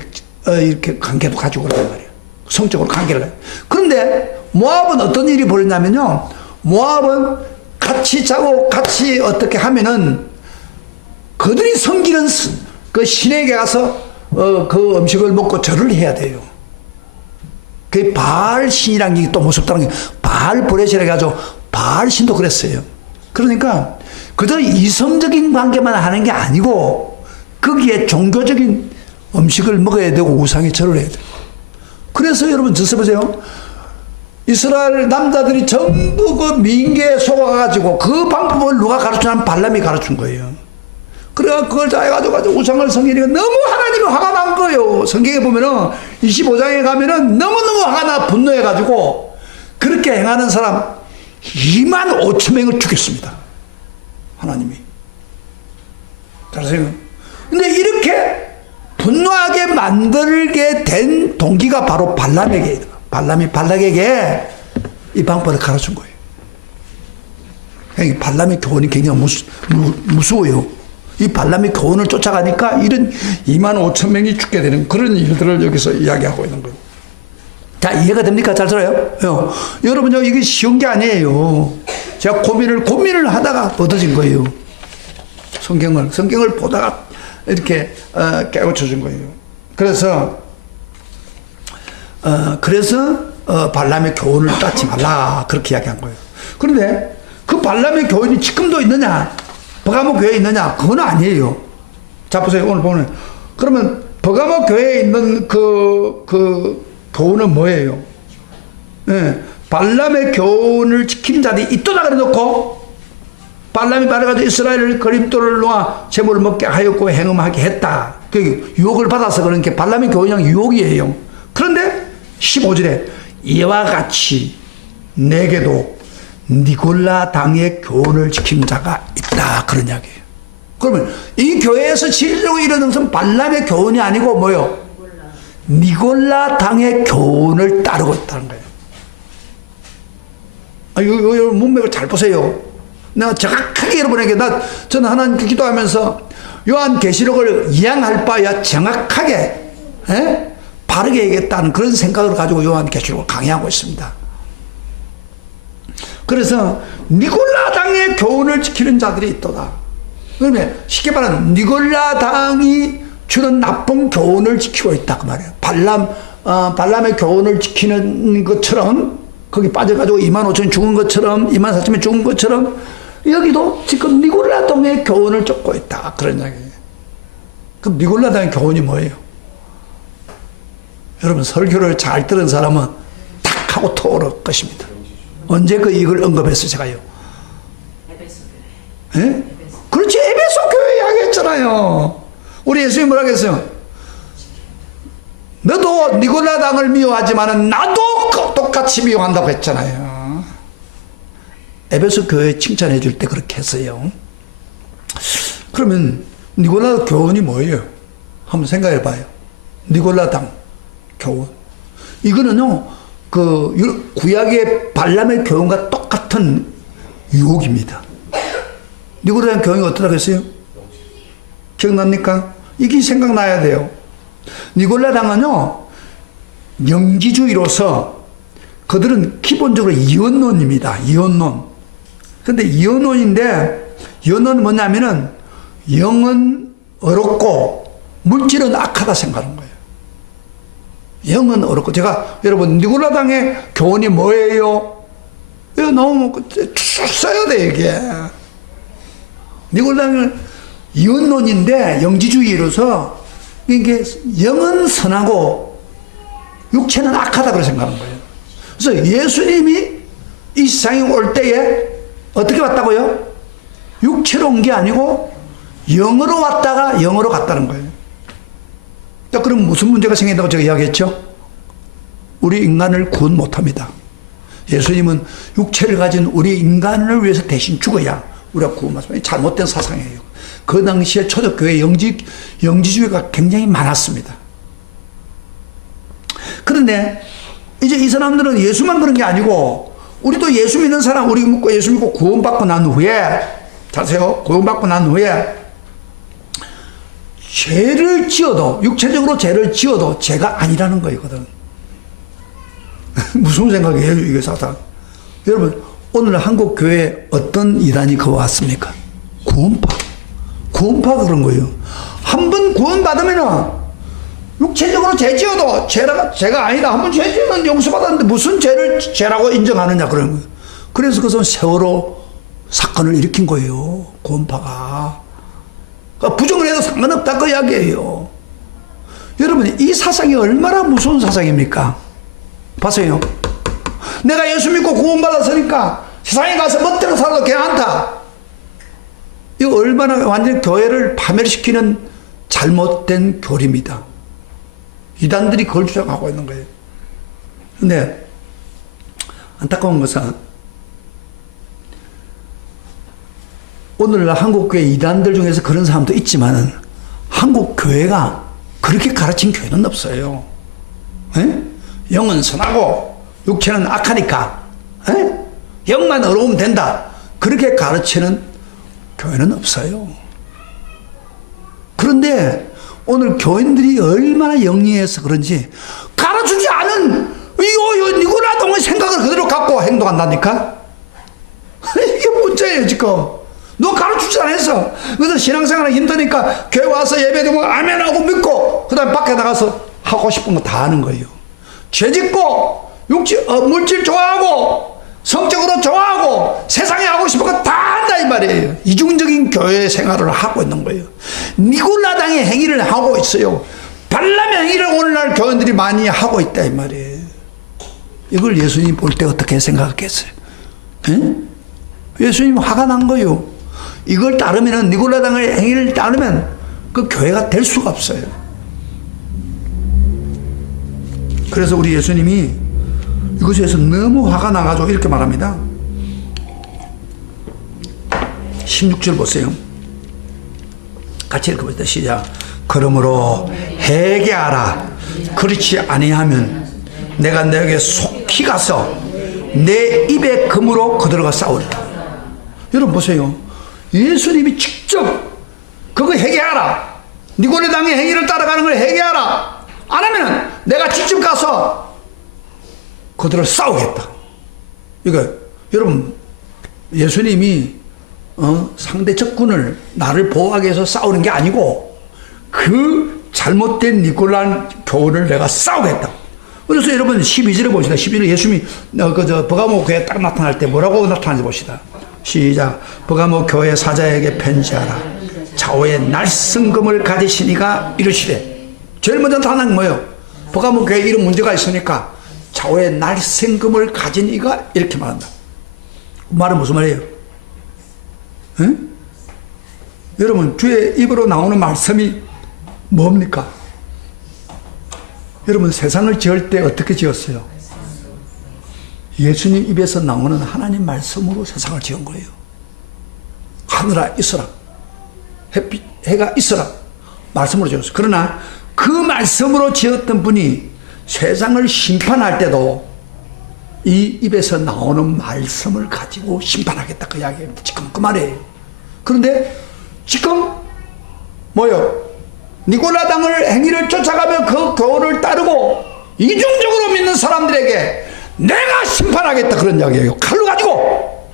이렇게 관계도 가지고 그러단 말이에요. 성적으로 관계를 해요. 그런데 모압은 어떤 일이 벌어졌냐면요. 모압은 같이 자고 같이 어떻게 하면은 그들이 섬기는 그 신에게 가서 그 음식을 먹고 절을 해야 돼요. 그 바알 신이라는 게 또 무섭다는 게 바알 브레시라 해가지고 바알 신도 그랬어요. 그러니까 그들 이성적인 관계만 하는 게 아니고 거기에 종교적인 음식을 먹어야 되고 우상에 절을 해야 돼요. 그래서 여러분 들어보세요. 이스라엘 남자들이 전부 그 민계에 속아가지고 그 방법을 누가 가르치냐면 발람이 가르친 거예요. 그래가 그걸 다 해가지고 우상을 섬기니까 너무 하나님이 화가 난 거예요. 성경에 보면은 25장에 가면은 너무너무 화가 나 분노해가지고 그렇게 행하는 사람 2만 5천 명을 죽였습니다. 하나님이. 잘하세요. 근데 이렇게 분노하게 만들게 된 동기가 바로 발람에게, 발람이 발락에게 이 방법을 가르친 거예요. 발람의 교훈이 굉장히 무서워요. 이 발람의 교훈을 쫓아가니까 이런 2만 5천 명이 죽게 되는 그런 일들을 여기서 이야기하고 있는 거예요. 자, 이해가 됩니까? 잘 들어요? 여러분요, 이게 쉬운 게 아니에요. 제가 고민을 하다가 얻어진 거예요. 성경을 보다가 이렇게 깨우쳐 준 거예요. 그래서 발람의 교훈을 따지 말라 그렇게 이야기한 거예요. 그런데 그 발람의 교훈이 지금도 있느냐? 버가모 교회에 있느냐? 그건 아니에요. 자, 보세요. 오늘 보면 그러면 버가모 교회에 있는 그 교훈은 뭐예요? 예, 발람의 교훈을 지킨 자들이 있도다 그래 놓고 발람이 말해가지고 이스라엘을 거림돌을 놓아 재물을 먹게 하였고 행음하게 했다. 그 유혹을 받아서 그런 게 발람의 교훈이 유혹이에요. 그런데 15절에 이와 같이 내게도 니골라 당의 교훈을 지킨 자가 있다. 그런 이야기예요. 그러면 이 교회에서 진리로 이루는 것은 발람의 교훈이 아니고 뭐요? 니골라 당의 교훈을 따르고 있다는 거예요. 여러분 문맥을 잘 보세요. 내가 정확하게 여러분에게 저는 하나님께 기도하면서 요한계시록을 이양할 바야 정확하게 바르게 얘기했다는 그런 생각을 가지고 요한계시록을 강의하고 있습니다. 그래서 니골라 당의 교훈을 지키는 자들이 있도다. 그러면 쉽게 말하면 니골라 당이 주는 나쁜 교훈을 지키고 있다 그 말이에요. 발람의 교훈을 지키는 것처럼 거기 빠져가지고 2만 5천이 죽은 것처럼 2만 4천이 죽은 것처럼 여기도 지금 니골라 당의 교훈을 쫓고 있다 그런 이야기예요. 그럼 니골라 당의 교훈이 뭐예요? 여러분 설교를 잘 들은 사람은 탁 하고 토할 것입니다. 언제 이걸 언급했어요, 제가요? 에베소 교회. 예? 그렇지, 에베소 교회 이야기했잖아요. 우리 예수님 뭐라고 했어요? 너도 니골라 당을 미워하지만 나도 똑같이 미워한다고 했잖아요. 에베소 교회 칭찬해 줄 때 그렇게 했어요. 그러면 니골라 교훈이 뭐예요? 한번 생각해 봐요. 니골라 당 교훈. 이거는요, 구약의 발람의 교훈과 똑같은 유혹입니다. 니골라 당 교훈이 어떠다고 했어요? 기억납니까? 이게 생각나야 돼요. 니골라 당은요, 영지주의로서 그들은 기본적으로 이원론입니다. 이원론. 근데 이원론인데, 이원론은 뭐냐면은 영은 어렵고 물질은 악하다 생각하는 거예요. 영은 어렵고, 제가 여러분 니골라 당의 교훈이 뭐예요? 이거 너무 쭉 써야 돼 이게. 니골라 당은 이원론인데 영지주의로서 이게 영은 선하고 육체는 악하다 그렇게 생각하는 거예요. 그래서 예수님이 이 세상에 올 때에 어떻게 왔다고요? 육체로 온 게 아니고 영으로 왔다가 영으로 갔다는 거예요. 자, 그럼 무슨 문제가 생긴다고 제가 이야기했죠? 우리 인간을 구원 못합니다. 예수님은 육체를 가진 우리 인간을 위해서 대신 죽어야 우리가 구원받습니다. 잘못된 사상이에요. 그 당시에 초대교회 영지주의가 굉장히 많았습니다. 그런데 이제 이 사람들은 예수만 그런 게 아니고 우리도 예수 믿는 사람, 우리 믿고 예수 믿고 구원받고 난 후에, 자세요, 구원받고 난 후에 죄를 지어도, 육체적으로 죄를 지어도 죄가 아니라는 거거든. 무슨 생각이에요, 이게 사상? 여러분, 오늘 한국 교회에 어떤 이단이 거왔습니까? 구원파. 구원파가 그런 거예요. 한 번 구원받으면은 육체적으로 죄 지어도 죄가 아니다. 한 번 죄 지으면 용서받았는데 무슨 죄를 죄라고 인정하느냐 그러는 거예요. 그래서 그것은 세월호 사건을 일으킨 거예요. 구원파가. 그러니까 부정을 해도 상관없다 그 이야기예요. 여러분 이 사상이 얼마나 무서운 사상입니까? 봤어요? 내가 예수 믿고 구원받았으니까 세상에 가서 멋대로 살아도 괜찮다. 이거 얼마나 완전히 교회를 파멸시키는 잘못된 교리입니다. 이단들이 그걸 주장하고 있는 거예요. 근데 안타까운 것은 오늘날 한국교회 이단들 중에서 그런 사람도 있지만 한국교회가 그렇게 가르친 교회는 없어요. 에? 영은 선하고 육체는 악하니까 에? 영만 어려우면 된다. 그렇게 가르치는 교회는 없어요. 그런데 오늘 교인들이 얼마나 영리해서 그런지 가르치지 않은 니고라동의 생각을 그대로 갖고 행동한다니까? 이게 문제예요 지금. 너 가르치지 않았어. 그래서 신앙생활이 힘드니까 교회 와서 예배드리면 아멘하고 믿고 그 다음에 밖에 나가서 하고 싶은 거 다 하는 거예요. 죄짓고 물질 좋아하고 성적으로 좋아하고 세상에 하고 싶은 거 다 한다 이 말이에요. 이중적인 교회 생활을 하고 있는 거예요. 니골라당의 행위를 하고 있어요. 발람의 행위를 오늘날 교인들이 많이 하고 있다 이 말이에요. 이걸 예수님 볼 때 어떻게 생각했겠어요? 에? 예수님 화가 난 거예요. 이걸 따르면 니골라당의 행위를 따르면 그 교회가 될 수가 없어요. 그래서 우리 예수님이 이것에 대해서 너무 화가 나가지고 이렇게 말합니다. 16절 보세요. 같이 읽어보시다. 시작. 그러므로 회개하라. 그렇지 아니하면 내가 너에게 속히 가서 내 입에 금으로 거들어가 싸우리라. 여러분 보세요. 예수님이 직접 그거 회개하라. 니고레당의 행위를 따라가는 걸 회개하라. 안 하면 내가 직접 가서 그들을 싸우겠다. 이거 여러분 예수님이 상대 적군을 나를 보호하기 위해서 싸우는 게 아니고 그 잘못된 니콜란 교훈을 내가 싸우겠다. 그래서 여러분 12절에 봅시다. 12절에 예수님이 버가모 교회에 딱 나타날 때 뭐라고 나타나는지 봅시다. 시작. 버가모 교회 사자에게 편지하라. 좌우에 날성금을 가지시니가 이르시되. 제일 먼저 나타난 게 뭐예요? 버가모 교회에 이런 문제가 있으니까 좌우에 날성금을 가진 이가 이렇게 말한다. 말은 무슨 말이에요? 응? 여러분 주의 입으로 나오는 말씀이 뭡니까? 여러분 세상을 지을 때 어떻게 지었어요? 예수님 입에서 나오는 하나님 말씀으로 세상을 지은 거예요. 하늘아 있어라. 햇빛 해가 있어라. 말씀으로 지었어요. 그러나 그 말씀으로 지었던 분이 세상을 심판할 때도 이 입에서 나오는 말씀을 가지고 심판하겠다 그 이야기입니다. 지금 그 말이에요. 그런데 지금 뭐요? 니골라당을 행위를 쫓아가며 그 교훈을 따르고 이중적으로 믿는 사람들에게 내가 심판하겠다 그런 이야기예요. 칼로 가지고.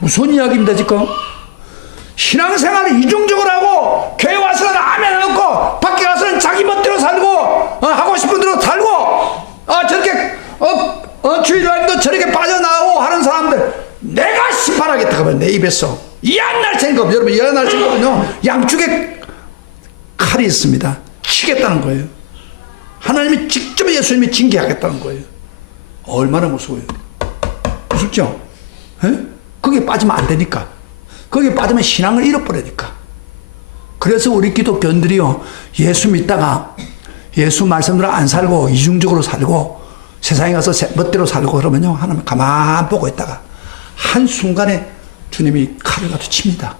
무슨 이야기입니다 지금? 신앙생활을 이중적으로 하고 교회 와서는 아멘 안 하고 밖에 가서는 자기 멋대로 살고 하고 싶은 대로 살고 저렇게 주일날도 저렇게 빠져나오고 하는 사람들 내가 심판하겠다 그러면 내 입에서 이한날 생각. 여러분 이한날 생각은요 양쪽에 칼이 있습니다. 치겠다는 거예요. 하나님이 직접 예수님이 징계하겠다는 거예요. 얼마나 무서워요. 무섭죠? 에? 거기에 빠지면 안 되니까. 거기에 빠지면 신앙을 잃어버리니까. 그래서 우리 기독교인들이요 예수 믿다가 예수 말씀대로 안 살고 이중적으로 살고 세상에 가서 멋대로 살고 그러면요 하나님 가만 보고 있다가 한순간에 주님이 칼을 가지고 칩니다.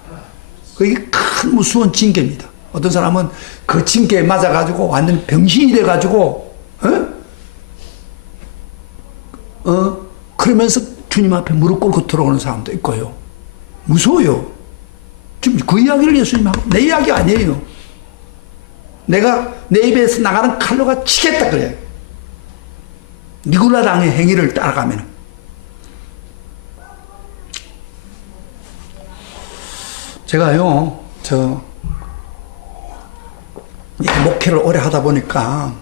그게 큰 무서운 징계입니다. 어떤 사람은 그 징계에 맞아가지고 완전 병신이 돼가지고 그러면서 주님 앞에 무릎 꿇고 들어오는 사람도 있고요. 무서워요. 지금 그 이야기를 예수님 하고 내 이야기 아니에요. 내가 내 입에서 나가는 칼로가 치겠다 그래. 니골라당의 행위를 따라가면 제가요, 이 목회를 오래 하다 보니까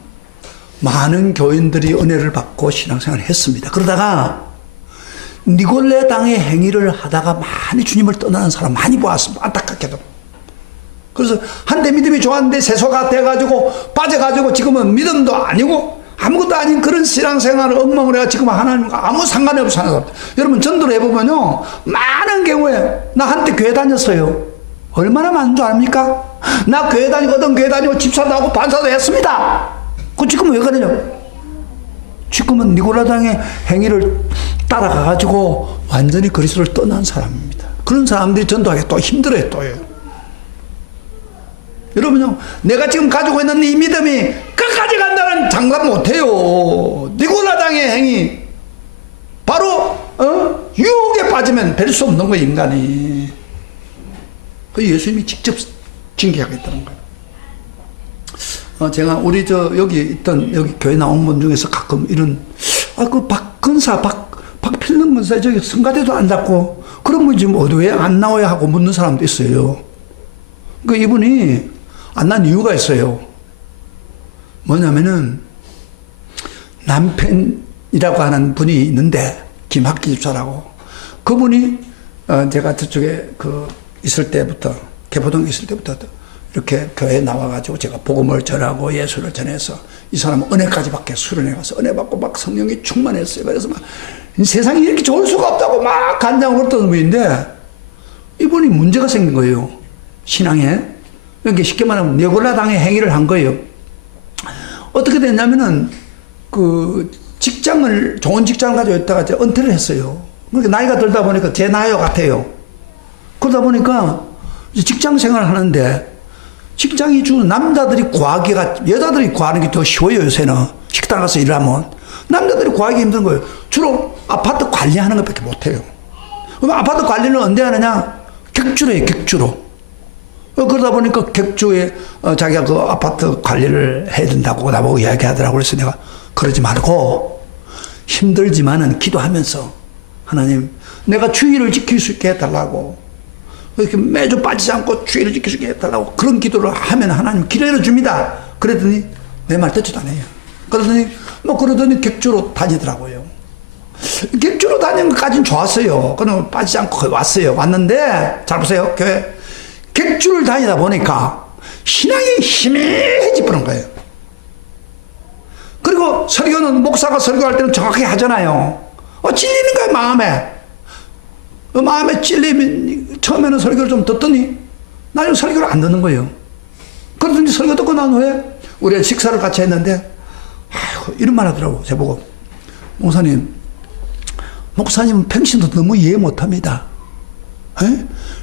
많은 교인들이 은혜를 받고 신앙생활을 했습니다. 그러다가 니골레 당의 행위를 하다가 많이 주님을 떠나는 사람 많이 보았습니다. 안타깝게도. 그래서 한때 믿음이 좋았는데 세소가 돼가지고 빠져가지고 지금은 믿음도 아니고 아무것도 아닌 그런 신앙생활을 엉망으로 해가 지금 하나님과 아무 상관이 없이 사는 사람. 여러분 전도를 해보면요, 많은 경우에 나 한때 교회 다녔어요. 얼마나 많은 줄 압니까? 나 교회 다니고 어떤 교회 다니고 집사도 하고 반사도 했습니다. 그 지금은 왜 그러냐? 지금은 니고라당의 행위를 따라가가지고 완전히 그리스도를 떠난 사람입니다. 그런 사람들이 전도하기 또 힘들어요, 또요. 여러분요, 내가 지금 가지고 있는 이 믿음이 끝까지 간다는 장담 못해요. 니고라당의 행위, 바로 유혹에 빠지면 뵐 수 없는 거예요, 인간이. 그 예수님이 직접 징계하겠다는 거예요. 제가 우리 여기 있던 여기 교회 나온 분 중에서 가끔 이런 그 박근사 박필름 권사 저기 성가대도 안 잡고 그런 분 지금 왜 안 나와야 하고 묻는 사람도 있어요. 그 이분이 안 난 이유가 있어요. 뭐냐면은 남편이라고 하는 분이 있는데 김학기 집사라고, 그분이 제가 저쪽에 있을 때부터 개포동에 있을 때부터 이렇게 교회에 나와가지고 제가 복음을 전하고 예수를 전해서 이 사람은 은혜까지 받게 수련회 가서 은혜 받고 막 성령이 충만했어요. 그래서 막 세상이 이렇게 좋을 수가 없다고 막 간장을 걸었던 분인데 이분이 문제가 생긴 거예요, 신앙에. 그러니까 쉽게 말하면 니골라당의 행위를 한 거예요. 어떻게 됐냐면은 직장을 좋은 직장을 가지고 있다가 이제 은퇴를 했어요. 그러니까 나이가 들다 보니까 제 나이 같아요. 그러다 보니까 직장 생활을 하는데 직장이 주로 남자들이 구하기가, 여자들이 구하는 게 더 쉬워요. 요새는 식당 가서 일하면 남자들이 구하기 힘든 거예요. 주로 아파트 관리하는 것밖에 못해요. 그럼 아파트 관리는 언제 하느냐? 객주로 해요, 객주로. 그러다 보니까 객주에 자기가 그 아파트 관리를 해야 된다고 나보고 이야기하더라고요. 그래서 내가 그러지 말고 힘들지만은 기도하면서 하나님, 내가 주의를 지킬 수 있게 해달라고, 이렇게 매주 빠지지 않고 주의를 지킬 수 있게 해달라고 그런 기도를 하면 하나님 기도해 줍니다. 그랬더니 내 말 듣지도 않아요. 그러더니 객주로 다니더라고요. 객주로 다니는 것까지는 좋았어요. 그럼 빠지지 않고 왔어요. 왔는데 잘 보세요, 교회 객주를 다니다 보니까 신앙이 희미해지는 거예요. 그리고 설교는 목사가 설교할 때는 정확하게 하잖아요. 찔리는 거예요, 마음에. 마음에 찔리면 처음에는 설교를 좀 듣더니 나중에 설교를 안 듣는 거예요. 그러더니 설교 듣고 난 후에 우리가 식사를 같이 했는데 이런 말 하더라고. 저보고, 목사님은 평신도 너무 이해 못합니다.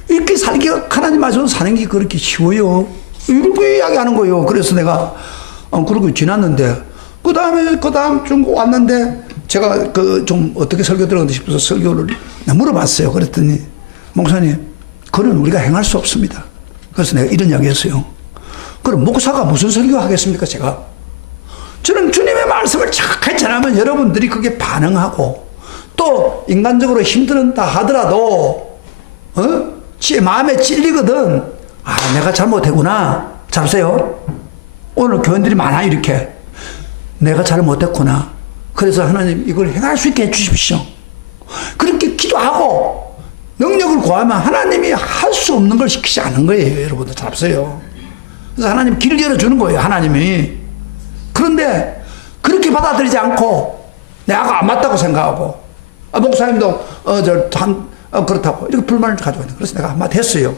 이렇게 살기가, 하나님 말씀으로 사는 게 그렇게 쉬워요? 이렇게 이야기하는 거예요. 그래서 내가 그러고 지났는데 그 다음 중 왔는데 제가 좀 어떻게 설교 들었는지 싶어서 설교를 물어봤어요. 그랬더니, 목사님, 그건 우리가 행할 수 없습니다. 그래서 내가 이런 이야기 했어요. 그럼 목사가 무슨 설교 하겠습니까, 제가? 저는 주님의 말씀을 착하게 전하면 여러분들이 그게 반응하고, 또 인간적으로 힘들다 하더라도 제 마음에 찔리거든. 내가 잘못했구나. 잘 보세요. 오늘 교인들이 많아요. 이렇게 내가 잘못했구나. 그래서 하나님 이걸 행할 수 있게 해주십시오. 그렇게 기도하고 능력을 구하면 하나님이 할 수 없는 걸 시키지 않은 거예요. 여러분들 잘 보세요. 그래서 하나님 길을 열어주는 거예요, 하나님이. 그런데 그렇게 받아들이지 않고 내가 안 맞다고 생각하고, 목사님도 그렇다고 이렇게 불만을 가지고 있는. 그래서 내가 한마디 했어요.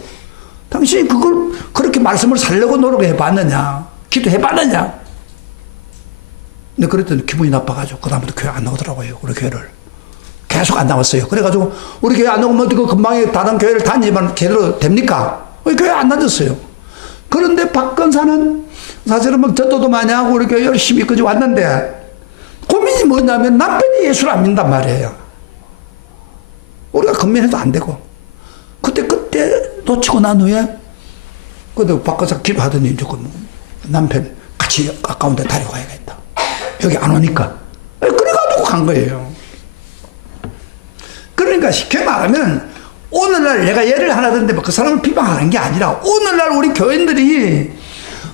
당신이 그걸 그렇게 말씀을 살려고 노력해 봤느냐, 기도해 봤느냐. 근데 그랬더니 기분이 나빠가지고 그다음부터 교회 안 나오더라고요. 우리 교회를 계속 안 나왔어요. 그래가지고 우리 교회 안 나오면 그 금방에 다른 교회를 다니면 제대로 됩니까? 우리 교회 안 다녔어요. 그런데 박건사는 사실은 막 전도도 많이 하고 우리 교회 열심히 이끌지 왔는데 고민이 뭐냐면 남편이 예수를 안 믿는단 말이에요. 우리가 건면해도 안 되고, 그때 놓치고 난 후에 그때 박건사 기도하더니 이제 남편 같이 가까운 데 데리고 가야겠다. 여기 안 오니까. 그래가지고 간 거예요. 그러니까 쉽게 말하면 오늘날 내가 예를 하나 드는데 그 사람을 비방하는 게 아니라 오늘날 우리 교인들이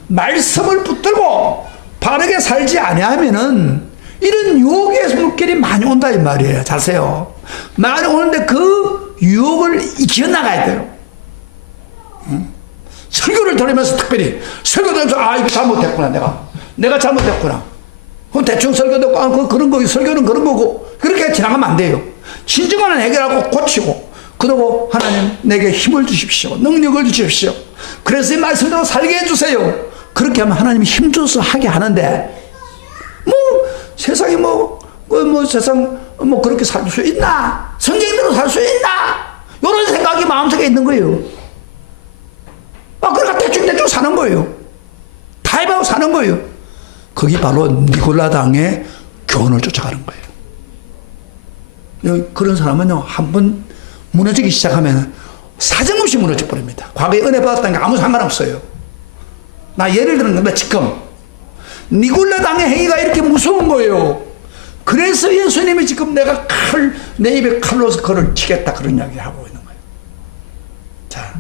말씀을 붙들고 바르게 살지 아니하면은 이런 유혹의 물길이 많이 온다 이 말이에요. 자세요. 많이 오는데 그 유혹을 이겨나가야 돼요. 설교를 들으면서 특별히 설교 들으면서 아 이거 잘못했구나 내가 잘못했구나. 그럼 대충 설교 듣고 그런 거 설교는 그런 거고 그렇게 지나가면 안 돼요. 진정한 해결하고 고치고 그러고 하나님 내게 힘을 주십시오. 능력을 주십시오. 그래서 이 말씀대로 살게 해주세요. 그렇게 하면 하나님이 힘줘서 하게 하는데 뭐 세상에 세상 그렇게 살 수 있나? 성경대로 살 수 있나? 이런 생각이 마음속에 있는 거예요. 그러니까 대충 사는 거예요. 타협하고 사는 거예요. 그게 바로 니골라당의 교훈을 쫓아가는 거예요. 그런 사람은요, 한번 무너지기 시작하면 사정없이 무너져 버립니다. 과거에 은혜 받았다는 게 아무 상관없어요. 나 예를 드는 건데 지금 니골라당의 행위가 이렇게 무서운 거예요. 그래서 예수님이 지금 내 입에 칼로서 그를 치겠다 그런 이야기를 하고 있는 거예요. 자,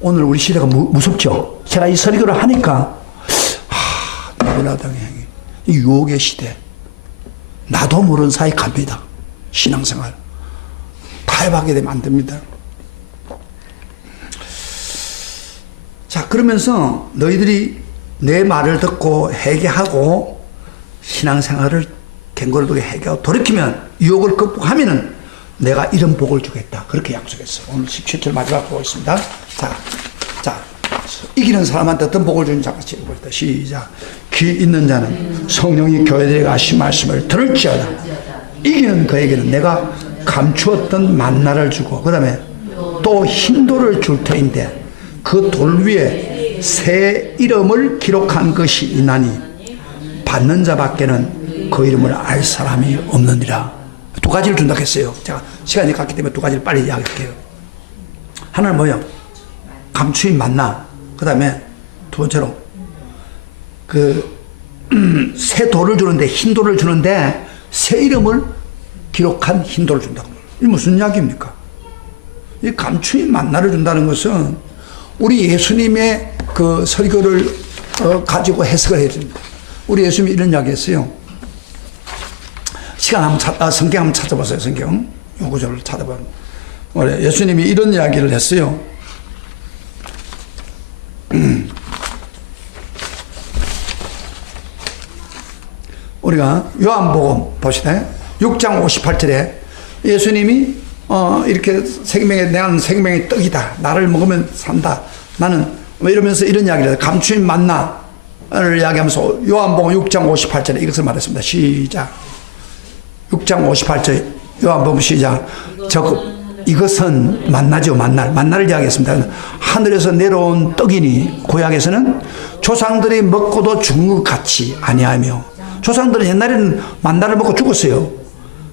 오늘 우리 시대가 무섭죠? 제가 이 설교를 하니까 니골라당의 행위, 이 유혹의 시대, 나도 모르는 사이 갑니다. 신앙생활 타협하게 되면 안 됩니다. 자, 그러면서 너희들이 내 말을 듣고 회개하고 신앙생활을 갱고르게 회개하고 돌이키면 유혹을 극복하면은 내가 이런 복을 주겠다. 그렇게 약속했어요. 오늘 17절 마지막 보고 있습니다. 자, 이기는 사람한테 어떤 복을 주는지 같이 읽어볼게요. 시작. 귀 있는 자는 성령이 교회들에게 하신 말씀을 들을지어다. 이기는 그에게는 내가 감추었던 만나를 주고 그 다음에 또 흰돌을 줄 터인데 그 돌 위에 새 이름을 기록한 것이 있나니 받는 자밖에는 그 이름을 알 사람이 없느니라. 두 가지를 준다고 했어요. 제가 시간이 갔기 때문에 두 가지를 빨리 이야기할게요. 하나는 뭐예요? 감추인 만나. 그 다음에 두 번째로 새 돌을 주는데 흰 돌을 주는데 새 이름을 기록한 흰 돌을 준다고. 이게 무슨 이야기입니까? 이 감추인 만나를 준다는 것은 우리 예수님의 그 설교를 가지고 해석을 해야 됩니다. 우리 예수님이 이런 이야기 했어요. 성경 한번 찾아보세요. 성경 요 구절을 찾아보면 예수님이 이런 이야기를 했어요. 우리가 요한복음 봅시다. 6장 58절에 예수님이 이렇게 나는 생명의 떡이다. 나를 먹으면 산다. 나는 이러면서 이런 이야기를 해요. 감추인 만나를 이야기하면서 요한복음 6장 58절에 이것을 말했습니다. 시작. 6장 58절 요한복음 시작. 이것은 만나죠. 만나를 이야기했습니다. 하늘에서 내려온 떡이니 구약에서는 조상들이 먹고도 죽은 것 같이 아니하며 조상들은 옛날에는 만나를 먹고 죽었어요.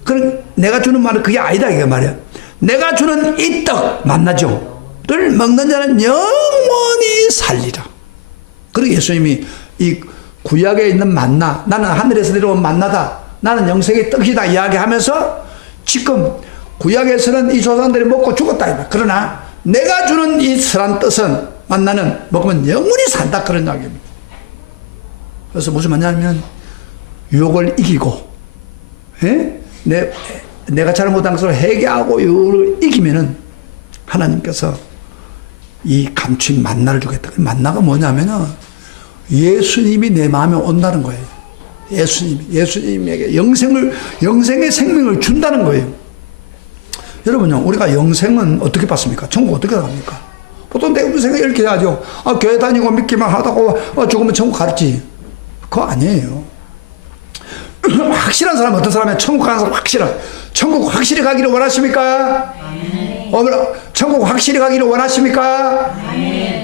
그럼 내가 주는 말은 그게 아니다 이게 말이야. 내가 주는 이 떡 만나죠. 를 먹는 자는 영원히 살리라. 그리고 예수님이 이 구약에 있는 만나, 나는 하늘에서 내려온 만나다, 나는 영생의 떡이다 이야기하면서 지금 구약에서는 이 조상들이 먹고 죽었다. 그러나 내가 주는 이 선한 뜻은 만나는 먹으면 영원히 산다 그런 이야기입니다. 그래서 무슨 말이냐면 유혹을 이기고 내가 잘못한 것을 회개하고 유혹을 이기면은 하나님께서 이 감추인 만나를 주겠다. 만나가 뭐냐면은 예수님이 내 마음에 온다는 거예요. 예수님에게 영생의 생명을 준다는 거예요. 여러분요, 우리가 영생은 어떻게 받습니까? 천국 어떻게 갑니까? 보통 대부분 생각 이렇게 하죠. 교회 다니고 믿기만 하다고 죽으면 천국 갔지. 그거 아니에요. 확실한 사람 어떤 사람이야? 천국 가는 사람 천국 확실히 가기를 원하십니까? 천국 확실히 가기를 원하십니까?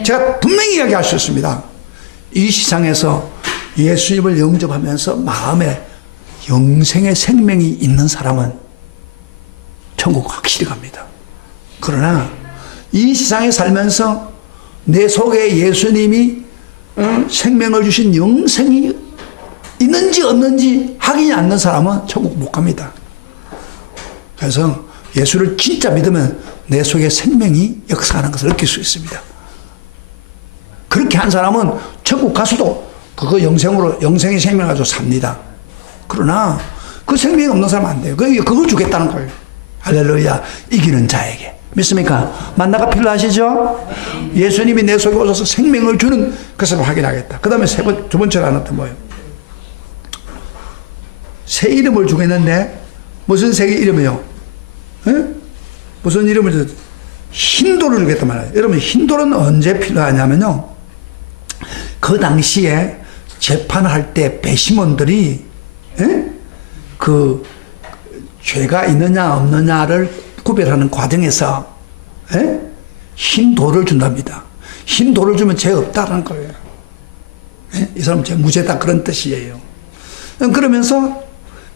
제가 분명히 이야기할 수 있습니다. 이 세상에서 예수님을 영접하면서 마음에 영생의 생명이 있는 사람은 천국 확실히 갑니다. 그러나 이 세상에 살면서 내 속에 예수님이 생명을 주신 영생이 있는지 없는지 확인이 안 된 사람은 천국 못 갑니다. 그래서 예수를 진짜 믿으면 내 속에 생명이 역사하는 것을 느낄 수 있습니다. 그렇게 한 사람은 천국 가서도 그거 영생의 생명 가지고 삽니다. 그러나 그 생명이 없는 사람은 안 돼요. 그걸 주겠다는 거예요. 할렐루야. 이기는 자에게. 믿습니까? 만나가 필요하시죠? 예수님이 내 속에 오셔서 생명을 주는 것을 확인하겠다. 그 다음에 두 번째로 하나 또 뭐예요? 새 이름을 주겠는데 무슨 새 이름이요? 에? 무슨 이름을 주? 흰돌을 주겠단 말이에요. 여러분 흰돌은 언제 필요하냐면요. 그 당시에 재판할 때 배심원들이 그 죄가 있느냐 없느냐를 구별하는 과정에서 흰 돌을 준답니다. 흰 돌을 주면 죄 없다라는 거예요. 이 사람은 죄 무죄다 그런 뜻이에요. 그러면서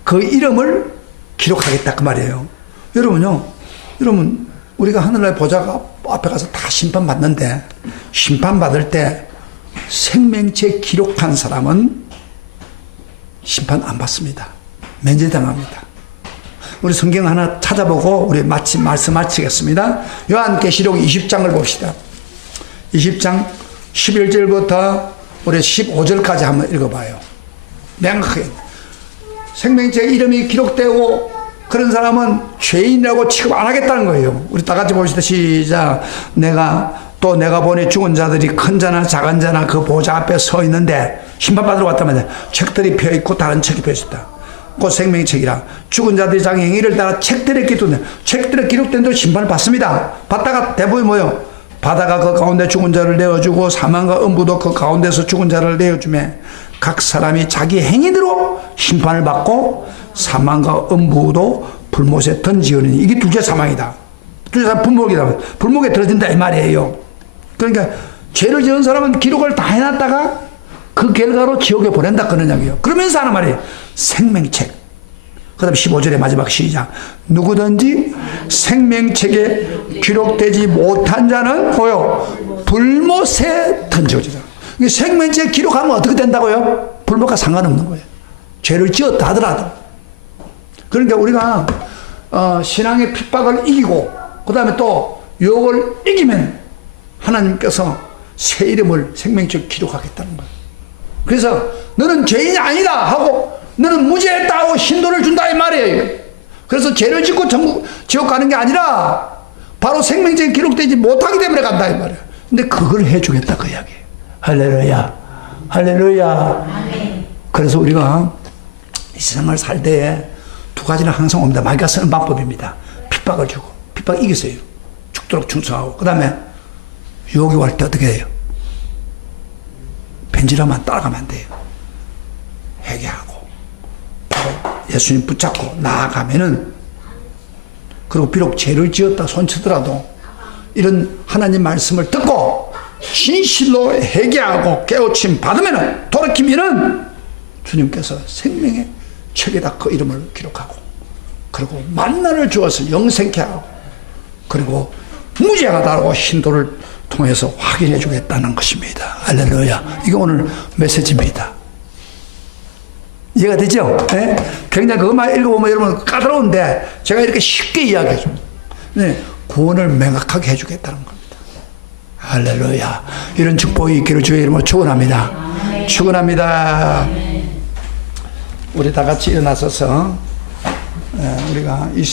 그 이름을 기록하겠다 그 말이에요. 여러분 우리가 하늘나라의 보좌가 앞에 가서 다 심판받는데 심판받을 때 생명체 기록한 사람은 심판 안 받습니다. 면제당합니다. 우리 성경 하나 찾아보고 우리 말씀 마치겠습니다. 요한계시록 20장을 봅시다. 20장 11절부터 우리 15절까지 한번 읽어봐요. 명확하게 생명체 이름이 기록되고 그런 사람은 죄인이라고 취급 안 하겠다는 거예요. 우리 다 같이 봅시다. 시작. 내가 보니 죽은 자들이 큰 자나 작은 자나 그 보좌 앞에 서 있는데 심판받으러 왔단 말이야. 책들이 펴있고 다른 책이 펴있다. 곧 생명의 책이라. 죽은 자들이 자기 행위를 따라 책들에 기록된 책들에 기록된 대로 심판을 받습니다. 받다가 대부분이 뭐예요? 바다가 그 가운데 죽은 자를 내어주고 사망과 음부도 그 가운데서 죽은 자를 내어주며 각 사람이 자기 행위대로 심판을 받고 사망과 음부도 불못에 던지오니 이게 둘째 사망이다. 둘째 사망 불목이다. 불목에 떨어진다 이 말이에요. 그러니까 죄를 지은 사람은 기록을 다 해놨다가 그 결과로 지옥에 보낸다 그런 이야기예요. 그러면서 하는 말이에요. 생명책. 그 다음에 15절의 마지막 시작. 누구든지 생명책에 기록되지 못한 자는 뭐요? 불못에 던져지라. 생명책 기록하면 어떻게 된다고요? 불못과 상관없는 거예요. 죄를 지었다 하더라도. 그러니까 우리가 신앙의 핍박을 이기고 그 다음에 또 유혹을 이기면 하나님께서 새 이름을 생명책 기록하겠다는 거예요. 그래서 너는 죄인이 아니다 하고 너는 무죄했다 하고 흰돌을 준다 이 말이에요. 그래서 죄를 짓고 지옥 가는 게 아니라 바로 생명책에 기록되지 못하기 때문에 간다 이 말이에요. 근데 그걸 해주겠다 그 이야기예요. 할렐루야. 할렐루야. 그래서 우리가 이 세상을 살 때에 두 가지는 항상 옵니다. 마귀가 쓰는 방법입니다. 핍박을 주고 핍박 이기세요. 죽도록 충성하고 그 다음에 유혹이 올 때 어떻게 해요? 변질하면 따라가면 안 돼요. 회개하고 바로 예수님 붙잡고 나아가면은 그리고 비록 죄를 지었다 손치더라도 이런 하나님 말씀을 듣고 진실로 회개하고 깨우침 받으면은 돌이키면은 주님께서 생명의 책에다 그 이름을 기록하고 그리고 만나를 주어서 영생케 하고 그리고 무죄가 다르고 흰돌을 통해서 확인해 주겠다는 것입니다. 할렐루야. 이게 오늘 메시지입니다. 이해가 되죠? 네? 굉장히 그것만 읽어보면 여러분 까다로운데 제가 이렇게 쉽게 이야기해 줍니다. 네, 구원을 명확하게 해주겠다는 겁니다. 할렐루야. 이런 축복이 있기를 주의 이름으로 축원합니다. 축원합니다. 우리 다 같이 일어나서서 우리가 이